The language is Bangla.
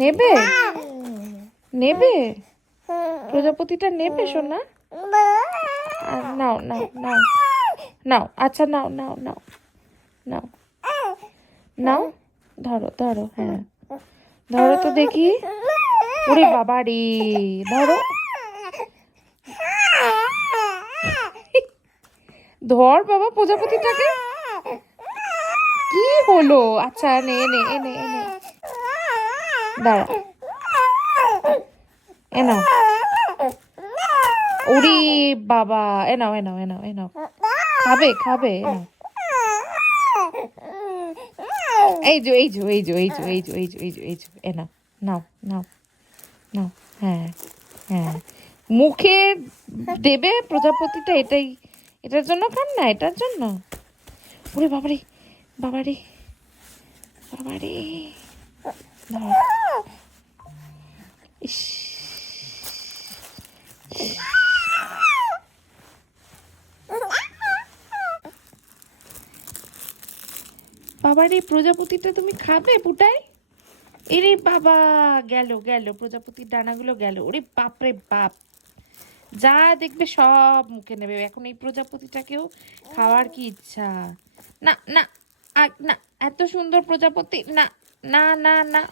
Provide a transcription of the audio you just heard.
নেবে নেবে প্রজাপতিটা নেবে সোনা? নাও নাও নাও নাও, আচ্ছা নাও নাও নাও নাও নাও, ধরো ধরো, হ্যাঁ ধরো তো দেখি। ওরে বাবা রে, ধরো, ধর বাবা প্রজাপতিটাকে। কি হলো? আচ্ছা এনে এনে এনে এনে দাঁড়া, এনাও। ওরে বাবা, এনাও এনাও এনাও এনাও, খাবে খাবে, এনাও। এই যে এই যে এই যে এই যে এই যে এই যে এই যে এই যে এনাও, নাও নাও নাও, হ্যাঁ হ্যাঁ, মুখে দেবে প্রজাপতিটা, এটাই এটার জন্য খান না, এটার জন্য। ওরে বাবারে বাবারে বাবারে, ইস, বাবারে প্রজাপতিটা তুমি খাবে পুটাই? এরে বাবা, গেল গেল প্রজাপতির ডানাগুলো গেল। ওরে বাপরে বাপ, যা দেখবে সব মুখে নেবে। এখন এই প্রজাপতিটাকেও খাওয়ার কি ইচ্ছা? না না, না, এত সুন্দর প্রজাপতি, না না না না।